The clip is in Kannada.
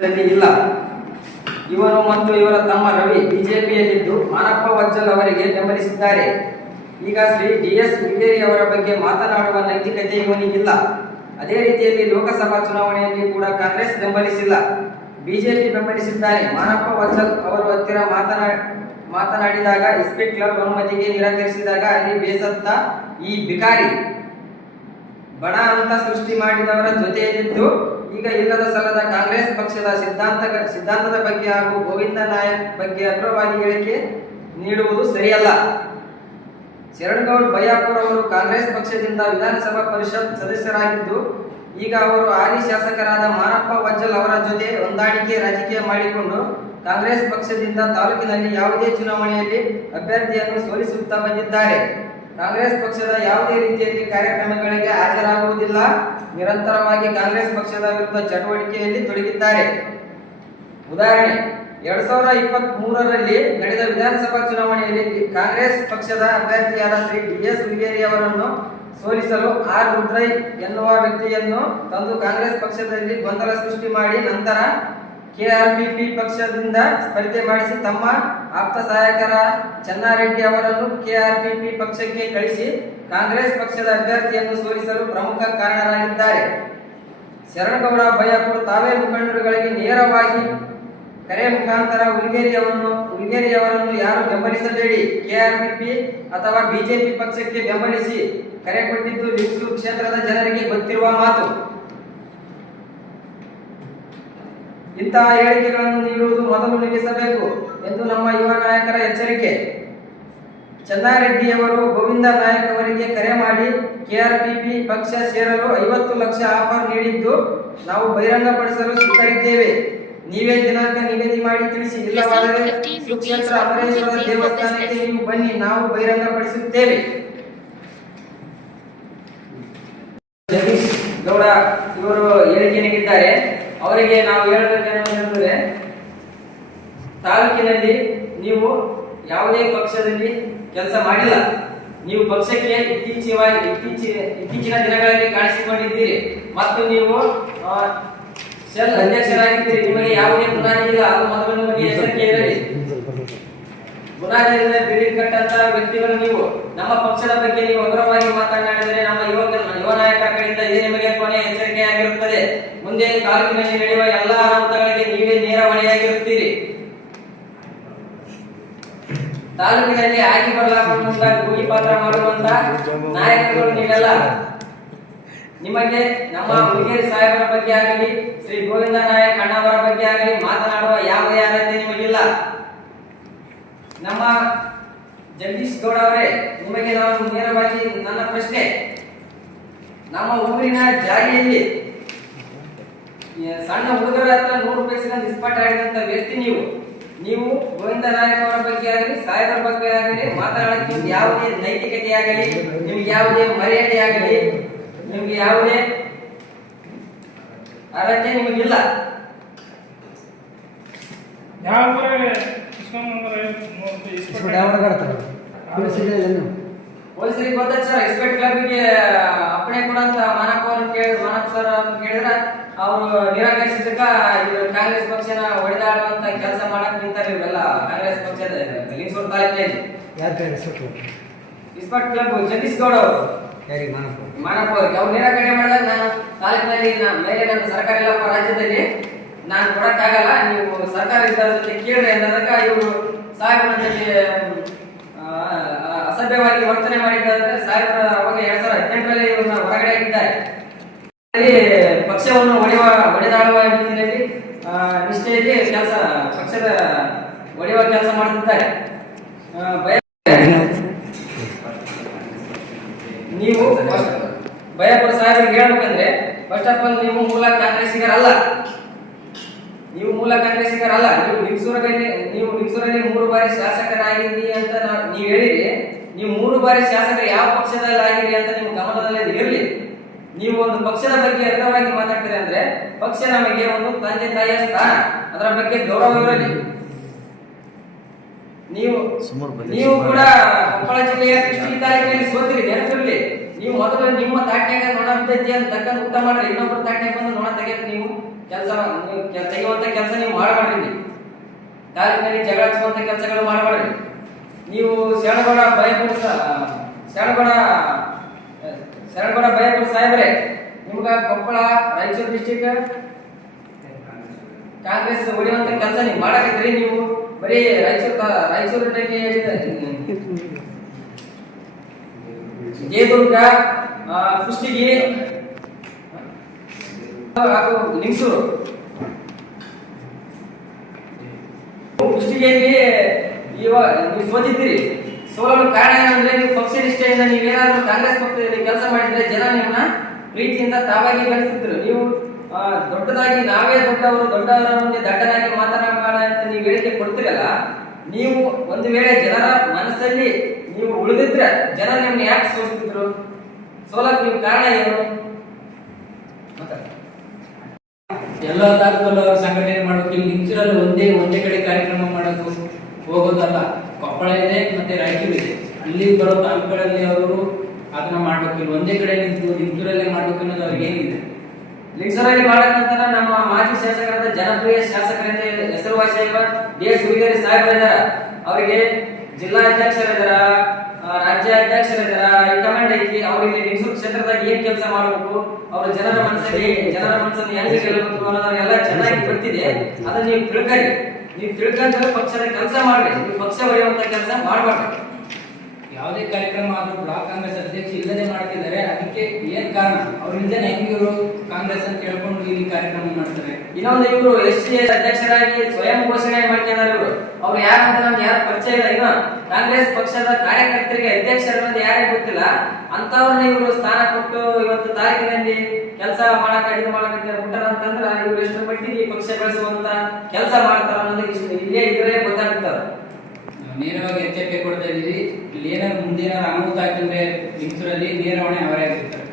ಇಲ್ಲ. ಇವರು ಮತ್ತು ಇವರ ತಮ್ಮ ರವಿ ಬಿಜೆಪಿಯಲ್ಲಿದ್ದು ಮಾನಪ್ಪ ವಜ್ಜಲ್ ಅವರಿಗೆ ಬೆಂಬಲಿಸಿದ್ದಾರೆ. ಈಗ ಶ್ರೀ ಡಿ.ಎಸ್. ಉಗೇರಿ ಅವರ ಬಗ್ಗೆ ಮಾತನಾಡುವ ನೈತಿಕತೆ ಇವನಿಗಿಲ್ಲ. ಅದೇ ರೀತಿಯಲ್ಲಿ ಲೋಕಸಭಾ ಚುನಾವಣೆಯಲ್ಲಿ ಕೂಡ ಕಾಂಗ್ರೆಸ್ ಬೆಂಬಲಿಸಿಲ್ಲ, ಬಿಜೆಪಿ ಬೆಂಬಲಿಸಿದ್ದಾನೆ. ಮಾನಪ್ಪ ವಜ್ಜಲ್ ಅವರು ಹತ್ತಿರ ಮಾತನಾಡಿದಾಗ ಇಸ್ಪೀಟ್ ಕ್ಲಬ್ ಅನುಮತಿಗೆ ನಿರಾಕರಿಸಿದಾಗ ಅಲ್ಲಿ ಬೇಸತ್ತ ಈ ಬಿಕಾರಿ ಬಣ ಅಂತ ಸೃಷ್ಟಿ ಮಾಡಿದವರ ಜೊತೆಯಲ್ಲಿದ್ದು ಈಗ ಇಲ್ಲದ ಸಲ್ಲದ ಕಾಂಗ್ರೆಸ್ ಪಕ್ಷದ ಸಿದ್ಧಾಂತದ ಬಗ್ಗೆ ಹಾಗೂ ಗೋವಿಂದ ನಾಯಕ್ ಬಗ್ಗೆ ಅಗ್ರವಾಗಿ ಹೇಳಿಕೆ ನೀಡುವುದು ಸರಿಯಲ್ಲ. ಶರಣಗೌಡ ಬಯ್ಯಾಪುರ್ ಅವರು ಕಾಂಗ್ರೆಸ್ ಪಕ್ಷದಿಂದ ವಿಧಾನಸಭಾ ಪರಿಷತ್ ಸದಸ್ಯರಾಗಿದ್ದು ಈಗ ಅವರು ಹಾಲಿ ಶಾಸಕರಾದ ಮಾನಪ್ಪ ವಜ್ಜಲ್ ಅವರ ಜೊತೆ ಹೊಂದಾಣಿಕೆ ರಾಜಕೀಯ ಮಾಡಿಕೊಂಡು ಕಾಂಗ್ರೆಸ್ ಪಕ್ಷದಿಂದ ತಾಲೂಕಿನಲ್ಲಿ ಯಾವುದೇ ಚುನಾವಣೆಯಲ್ಲಿ ಅಭ್ಯರ್ಥಿಯನ್ನು ಸೋಲಿಸುತ್ತಾ ಬಂದಿದ್ದಾರೆ. ಕಾಂಗ್ರೆಸ್ ಪಕ್ಷದ ಯಾವುದೇ ರೀತಿಯಲ್ಲಿ ಕಾರ್ಯಕ್ರಮಗಳಿಗೆ ಹಾಜರಾಗುವುದಿಲ್ಲ, ನಿರಂತರವಾಗಿ ಕಾಂಗ್ರೆಸ್ ಪಕ್ಷದ ವಿರುದ್ಧ ಚಟುವಟಿಕೆಯಲ್ಲಿ ತೊಡಗಿದ್ದಾರೆ. ಉದಾಹರಣೆ, 2023ರಲ್ಲಿ ನಡೆದ ವಿಧಾನಸಭಾ ಚುನಾವಣೆಯಲ್ಲಿ ಕಾಂಗ್ರೆಸ್ ಪಕ್ಷದ ಅಭ್ಯರ್ಥಿಯಾದ ಶ್ರೀ ಡಿ.ಎಸ್. ಉಗೇರಿ ಅವರನ್ನು ಸೋಲಿಸಲು ಆರ್. ರುದ್ರೈ ಎನ್ನುವ ವ್ಯಕ್ತಿಯನ್ನು ತಂದು ಕಾಂಗ್ರೆಸ್ ಪಕ್ಷದಲ್ಲಿ ಗೊಂದಲ ಸೃಷ್ಟಿ ಮಾಡಿ ನಂತರ ಕೆಆರ್ಪಿಪಿ ಪಕ್ಷದಿಂದ ಸ್ಪರ್ಧೆ ಮಾಡಿಸಿ ತಮ್ಮ ಆಪ್ತ ಸಹಾಯಕರ ಚೆನ್ನಾರೆಡ್ಡಿ ಅವರನ್ನು ಕೆಆರ್ಪಿಪಿ ಪಕ್ಷಕ್ಕೆ ಕಳಿಸಿ ಕಾಂಗ್ರೆಸ್ ಪಕ್ಷದ ಅಭ್ಯರ್ಥಿಯನ್ನು ಸೋಲಿಸಲು ಪ್ರಮುಖ ಕಾರಣರಾಗಿದ್ದಾರೆ. ಶರಣಗೌಡ ಬಯ್ಯಾಪುರ್ ತಾವೇ ಮುಖಂಡರುಗಳಿಗೆ ನೇರವಾಗಿ ಕರೆ ಮುಖಾಂತರ ಉಲ್ಗೇರಿ ಅವರನ್ನು ಯಾರು ಬೆಂಬಲಿಸಬೇಡಿ, ಕೆಆರ್ಪಿಪಿ ಅಥವಾ ಬಿಜೆಪಿ ಪಕ್ಷಕ್ಕೆ ಬೆಂಬಲಿಸಿ ಕರೆ ಕೊಟ್ಟಿದ್ದು ಲಿಂಗಸೂರು ಕ್ಷೇತ್ರದ ಜನರಿಗೆ ಗೊತ್ತಿರುವ ಮಾತು. ಇಂತಹ ಹೇಳಿಕೆಗಳನ್ನು ನೀಡುವುದು ಮೊದಲು ನಿಲ್ಲಿಸಬೇಕು ಎಂದು ನಮ್ಮ ಯುವ ನಾಯಕರ ಎಚ್ಚರಿಕೆ. ಚೆನ್ನಾರೆಡ್ಡಿಯವರು ಗೋವಿಂದ ನಾಯಕ್ ಅವರಿಗೆ ಕರೆ ಮಾಡಿ ಕೆಆರ್ಪಿಪಿ ಪಕ್ಷ ಸೇರಲು 50 ಲಕ್ಷ ಆಫರ್ ನೀಡಿದ್ದು ನಾವು ಬಹಿರಂಗಪಡಿಸಲು ಸಿದ್ಧರಿದ್ದೇವೆ. ನೀವೇ ದಿನಾಂಕ ನಿಗದಿ ಮಾಡಿ ತಿಳಿಸಿ, ಇಲ್ಲವಾದರೆ ಸುಕ್ಷೇತ್ರ ಅಮರೇಶ್ವರ ದೇವಸ್ಥಾನಕ್ಕೆ ನೀವು ಬನ್ನಿ, ನಾವು ಬಹಿರಂಗಪಡಿಸುತ್ತೇವೆ. ಜಗದೀಶ್ ಗೌಡ ಇವರು ಹೇಳಿಕೆ ನೀಡಿದ್ದಾರೆ. ಅವರಿಗೆ ನಾವು ಹೇಳಬೇಕಂದ್ರೆ, ತಾಲೂಕಿನಲ್ಲಿ ನೀವು ಯಾವುದೇ ಪಕ್ಷದಲ್ಲಿ ಕೆಲಸ ಮಾಡಿಲ್ಲ. ನೀವು ಪಕ್ಷಕ್ಕೆ ಇತ್ತೀಚಿನ ದಿನಗಳಲ್ಲಿ ಕಾಣಿಸಿಕೊಂಡಿದ್ದೀರಿ ಮತ್ತು ನೀವು ಸೆಲ್ ಅಧ್ಯಕ್ಷರಾಗಿದ್ದೀರಿ. ನಿಮಗೆ ಯಾವುದೇ ಬುನಾದಿ ಇಲ್ಲ, ಅದು ಮೊದಲು ನಿಮಗೆ ಎಚ್ಚರಿಕೆ ಇರಲಿ. ಬುನಾದಿಯಿಂದ ಬಿಡಿ ಕಟ್ಟಂತ ವ್ಯಕ್ತಿಗಳು ನೀವು. ನಮ್ಮ ಪಕ್ಷದ ಬಗ್ಗೆ ನೀವು ಹಗುರವಾಗಿ ಮಾತನಾಡಿದರೆ ನಮ್ಮ ಯುವ ನಾಯಕರ ಕಡೆಯಿಂದ ಇದೇ ನಿಮಗೆ ಕೊನೆಯ ಎಚ್ಚರಿಕೆಯಾಗಿರುತ್ತದೆ. ಮುಂದೆ ತಾಲೂಕಿನಲ್ಲಿ ನಡೆಯುವ ಎಲ್ಲಾ ಅನಾಹುತಗಳಿಗೆ ನೀವೇ ನೇರ ಹೊಣೆಯಾಗಿರುತ್ತೀರಿ. ತಾಲೂಕಿನಲ್ಲಿ ಆಗಿ ಬರಲಾಗುವಂತ ಕೂಲಿ ಪಾತ್ರ ಮಾಡುವಂತ ನಾಯಕರುಗಳು ನೀವೆಲ್ಲ. ನಿಮಗೆ ನಮ್ಮ ಉಗೇರಿ ಸಾಹೇಬರ ಬಗ್ಗೆ ಆಗಲಿ, ಶ್ರೀ ಗೋವಿಂದ ನಾಯಕ್ ಅಣ್ಣವರ ಬಗ್ಗೆ ಆಗಲಿ ಮಾತನಾಡುವ ಯಾವುದೇ ಅರ್ಹತೆ ನಿಮಗಿಲ್ಲ. ನಮ್ಮ ಜಗದೀಶ್ ಗೌಡ ಅವರೇ, ನಿಮಗೆ ನಾವು ನೇರವಾಗಿ ನನ್ನ ಪ್ರಶ್ನೆ, ನಮ್ಮ ಊರಿನ ಜಾರಿಯಲ್ಲಿ ಸಣ್ಣ ಹುಡುಗರ ಹತ್ರ 100 ರೂಪಾಯಿ ಸಿಗಂತ ಇಸ್ಪಾಟ್ ಆಡಿದಂತ ವ್ಯಕ್ತಿ ನೀವು ಗೋವಿಂದ ನಾಯಕ್ ಅವರ ಬಗ್ಗೆ ಆಗಲಿ, ಸಾಹೇಬರ ಬಗ್ಗೆ ಆಗಲಿ ಮಾತನಾಡಕ್ಕೆ ನಿಮ್ಗೆ ಯಾವುದೇ ನೈತಿಕತೆ ಆಗಲಿ, ನಿಮ್ಗೆ ಯಾವುದೇ ಮರ್ಯಾದೆ ಆಗಲಿ, ನಿಮ್ಗೆ ಯಾವುದೇ ಅರ್ಹತೆ ನಿಮಗಿಲ್ಲ. ಪೊಲೀಸರಿಗೆ ಗೊತ್ತ ಸರ್, ಇಸ್ಪೇಟ್ ಕ್ಲಬ್ಗೆ ಅಪ್ಪಣೆ ಕೂಡ ಅಂತ ಮಾನಪ್ಪ ಸರ್ ಕೇಳಿದ್ರೆ ಅವರು ನಿರಾಕರಿಸಿದಕ್ಕ ಕಾಂಗ್ರೆಸ್ ಪಕ್ಷನ ಹೊಡೆದಾಡುವಂತ ಕೆಲಸ ಮಾಡಕ್ ನಿಂತಾರೆ. ಇವೆಲ್ಲ ಕಾಂಗ್ರೆಸ್ ಪಕ್ಷದ ಲಿಂಗಸೂರು ತಾಲೂಕಿನಲ್ಲಿ ಇಸ್ಪೇಟ್ ಕ್ಲಬ್ ಜಗದೀಶ್ ಗೌಡ ಅವರು ಮಾನಪ್ಪ ಅವ್ರಿಗೆ ಅವ್ರು ನಿರಾಕರಣೆ ಮಾಡಿದಾಗ ನಾನು ತಾಲೂಕಿನಲ್ಲಿ ಮೇಲೆ ನನ್ನ ಸರ್ಕಾರ ಇಲ್ಲಪ್ಪ ರಾಜ್ಯದಲ್ಲಿ ನಾನು ಕೊಡಕ್ಕಾಗಲ್ಲ, ನೀವು ಸರ್ಕಾರ ಇದ್ದರ ಜೊತೆ ಕೇಳ್ರಿ ಅನ್ನೋದಕ್ಕ ಇವರು ಸಾಹೇಬರ ಜೊತೆ ಅಸಭ್ಯವಾಗಿ ವರ್ತನೆ ಮಾಡಿದ್ದಾರೆ. ಸಾಹೇಬರ ಅವಾಗ 2018ರಲ್ಲಿ ಇವ್ರನ್ನ ಹೊರಗಡೆ ಹಾಕಿದ್ದಾರೆ. ಪಕ್ಷವನ್ನು ಒಡೆದಾಡುವ ನಿಟ್ಟಿನಲ್ಲಿ ನಿಷ್ಠೆಯಲ್ಲಿ ಪಕ್ಷದ ಒಡೆಯುವ ಕೆಲಸ ಮಾಡುತ್ತಿದ್ದಾರೆ. ನೀವು ಬಯ್ಯಾಪುರ ಸಾಹೇಬರಿಗೆ ಹೇಳ್ಬೇಕಂದ್ರೆ, ಫಸ್ಟ್ ಆಫ್ ಆಲ್ ನೀವು ಮೂಲ ಕಾಂಗ್ರೆಸ್ಸಿಗರಲ್ಲ. ನೀವು ಲಿಂಗಸೂರಲ್ಲಿ 3 ಬಾರಿ ಶಾಸಕರಾಗಿರಿ ಅಂತ ನೀವು ಹೇಳಿರಿ. ನೀವು 3 ಬಾರಿ ಶಾಸಕರು ಯಾವ ಪಕ್ಷದಲ್ಲಿ ಆಗಿರಿ ಅಂತ ನಿಮ್ಮ ಗಮನದಲ್ಲಿ ಇರಲಿ. ನೀವು ಒಂದು ಪಕ್ಷದ ಬಗ್ಗೆ ಅಗ್ರವಾಗಿ ಮಾತಾಡ್ತೀರಿ ಅಂದ್ರೆ, ಪಕ್ಷ ನಮಗೆ ಒಂದು ತಂದೆ ತಾಯಿಯ ಸ್ಥಾನ, ಅದರ ಬಗ್ಗೆ ಗೌರವ ಇರಲಿ. ನೀವು ಕೂಡ ಕೊಪ್ಪಳ ಜಿಲ್ಲೆಯ ಕೃಷ್ಣ ತಾಲೂಕಿನಲ್ಲಿ ಸೋತಿರಿ, ನೆನಪಿರಲಿ. ನೀವು ಮೊದಲು ನಿಮ್ಮ ತಾಟ್ಯಾಗ ನೊಣ ಬಿದ್ದೈತಿ ಅಂತ ತಕ್ಕಂತ ಊಟ ಮಾಡ್ರಿ, ಇನ್ನೊಬ್ಬರು ತಾಟ್ಯಾಗ ಬಂದು ನೊಣ ತೆಗೆದು ನೀವು ಕೆಲಸ ತೆಗೆಯುವಂತ ಕೆಲಸ ನೀವು ಮಾಡಬೇಡ್ರಿ. ತಾಲೂಕಿನಲ್ಲಿ ಜಗಳ ಹಚ್ಚುವಂತ ಕೆಲಸಗಳು ಮಾಡಬೇಡ್ರಿ. ನೀವು ಶರಣಗೌಡ ಬೈರಪ್ಪ ಸಾಹೇಬ್ರೆ, ನಿಮ್ಗ ಕೊಪ್ಪಳ ರಾಯಚೂರು ಡಿಸ್ಟಿಕ್ ಕಾಂಗ್ರೆಸ್ ಹೊಡೆಯುವಂತ ಕೆಲಸ ನೀವು ಮಾಡಕತ್ತೀರಿ. ನೀವು ಬರೀ ರಾಯಚೂರು ಜಯದುರ್ಗ, ಕುಷ್ಟಗಿ ಹಾಗೂ ಲಿಂಗಸೂರು, ಕುಷ್ಟಗಿಯಲ್ಲಿ ಇವಾಗ ನೀವು ಸೋತಿದ್ದೀರಿ. ಸೋಲಲು ಕಾರಣ ಏನಂದ್ರೆ ನೀವು ಪಕ್ಷ ನಿಷ್ಠೆಯಿಂದ ನೀವೇನಾದ್ರೂ ಕಾಂಗ್ರೆಸ್ ಪಕ್ಷದಲ್ಲಿ ಕೆಲಸ ಮಾಡಿದ್ರೆ ಜನ ನಿಮ್ಮನ್ನ ಪ್ರೀತಿಯಿಂದ ತಾವಾಗಿ ಬೆಳೆಸ್ತಿದ್ರು. ನೀವು ದೊಡ್ಡದಾಗಿ ನಾವೇ ದೊಡ್ಡವರ ಮುಂದೆ ದಡ್ಡನಾಗಿ ಮಾತನಾಡ ಅಂತ ನೀವು ಹೇಳಿಕೆ ಕೊಡ್ತಿರಲ್ಲ, ನೀವು ಒಂದು ವೇಳೆ ಜನರ ಮನಸ್ಸಲ್ಲಿ ನೀವು ಉಳಿದಿದ್ರೆ ಜನ ನಿಮ್ಮನ್ನ ಯಾಕೆ ಸೋಲಿಸ್ತಿದ್ರು? ಸೋಲಕ್ ನೀವು ಕಾರಣ ಏನು? ಎಲ್ಲ ತಾಲೂಕಲ್ಲೂ ಸಂಘಟನೆ ಮಾಡೋಕೆ ಲಿಂಗಸೂರಲ್ಲಿ ಒಂದೇ ಕಡೆ ಕಾರ್ಯಕ್ರಮ ಮಾಡೋದು ಹೋಗೋದಲ್ಲ. ಕೊಪ್ಪಳ ಇದೆ ಮತ್ತೆ ರಾಯಚೂರು ಇದೆ, ಇಲ್ಲಿ ಬರೋ ತಾಲೂಕುಗಳಲ್ಲಿ ಅವರು ಅದನ್ನ ಮಾಡ್ಬೇಕು. ಇಲ್ಲಿ ಒಂದೇ ಕಡೆ ನಿಂತು ಲಿಂಗಸೂರಲ್ಲೇ ಮಾಡ್ಬೇಕು ಅನ್ನೋದು ಅವ್ರಿಗೆ ಏನಿದೆ? ಲಿಂಗಸೂರಲ್ಲಿ ಮಾಡಕ್ಕಂತ ನಮ್ಮ ಮಾಜಿ ಶಾಸಕರಾದ ಜನಪ್ರಿಯ ಶಾಸಕರಿಂದ ಹೆಸರುವಾಸಿಯಾಗಿರುವ DS ಹುಲಿಗೇರಿ ಸಾಹೇಬರಿದ್ದಾರ. ಅವರಿಗೆ ಜಿಲ್ಲಾ ಅಧ್ಯಕ್ಷರಿದ್ದಾರ, ರಾಜ್ಯ ಅಧ್ಯಕ್ಷರಿದ್ದಾರ, ಹೈಕಮಾಂಡ್ ಐತಿ. ಅವರಿಗೆ ಲಿಂಗಸೂರು ಕ್ಷೇತ್ರದಾಗ ಏನ್ ಕೆಲಸ ಮಾಡಬೇಕು, ಅವರು ಜನರ ಮನಸ್ಸನ್ನು ಹೆಂಗೆ ಗೆಲ್ಲಬೇಕು ಅನ್ನೋದನ್ನೆಲ್ಲ ಚೆನ್ನಾಗಿ ಗೊತ್ತಿದೆ. ಅದನ್ನ ನೀವು ತಿಳ್ಕೊಳ್ಳಿ. ನೀವು ತಿಳ್ಕೊಂಡ್ರೆ ಪಕ್ಷದ ಕೆಲಸ ಮಾಡ್ರಿ. ನೀವು ಪಕ್ಷ ಹೊಡೆಯುವಂತ ಕೆಲಸ ಮಾಡಬಾರ್ದು. ಯಾವುದೇ ಕಾರ್ಯಕ್ರಮ ಆದ್ರೂ ಬ್ಲಾಕ್ ಕಾಂಗ್ರೆಸ್ ಅಧ್ಯಕ್ಷ ಇಲ್ಲದೆ ಮಾಡ್ತಿದ್ದಾರೆ. ಅದಕ್ಕೆ ಏನ್ ಕಾರಣ? ಅವ್ರು ಇಲ್ಲದೆ ಹೆಂಗೆ ಇವರು ಕಾಂಗ್ರೆಸ್ ಅಂತ ಹೇಳ್ಕೊಂಡು ಇಲ್ಲಿ ಕಾರ್ಯಕ್ರಮ ಮಾಡ್ತಾರೆ. ಇನ್ನೊಂದು ಇವರು SC ಅಧ್ಯಕ್ಷರಾಗಿ ಸ್ವಯಂ ಘೋಷಣೆ ಮಾಡ್ಕೊಂಡಾರ. ಇವರು ಅವ್ರು ಯಾರಂತ ನಮ್ಗೆ ಯಾರು ಪರಿಚಯ ಇಲ್ಲ. ಇನ್ನು ಕಾಂಗ್ರೆಸ್ ಪಕ್ಷದ ಕಾರ್ಯಕರ್ತರಿಗೆ ಅಧ್ಯಕ್ಷರನ್ನೋದು ಯಾರಿಗೆ ಗೊತ್ತಿಲ್ಲ. ಅಂತವ್ರನ್ನ ಇವರು ಸ್ಥಾನ ಕೊಟ್ಟು ಇವತ್ತು ತಾರೀಕಿನಲ್ಲಿ ಕೆಲಸ ಬಿಟ್ಟಾರ ಅಂತಂದ್ರ ಇವ್ರು ಎಷ್ಟು ಮಟ್ಟಿಗೆ ಪಕ್ಷ ಬೆಳೆಸುವಂತ ಕೆಲಸ ಮಾಡ್ತಾರ ಅನ್ನೋದು ಇಲ್ಲೇ ಗೊತ್ತಾಗ್ತದ. ನೇರವಾಗಿ ಎಚ್ಚರಿಕೆ ಕೊಡ್ತಾ ಇದೀವಿ. ಇಲ್ಲಿ ಏನಾದ್ರು ಮುಂದೆ ಅನಾಹುತ ಆಗ್ತಂದ್ರೆ ಲಿಂಗಸೂರಲ್ಲಿ ನೇರ ಹೊಣೆ ಅವರೇ ಆಗಿರ್ತಾರೆ.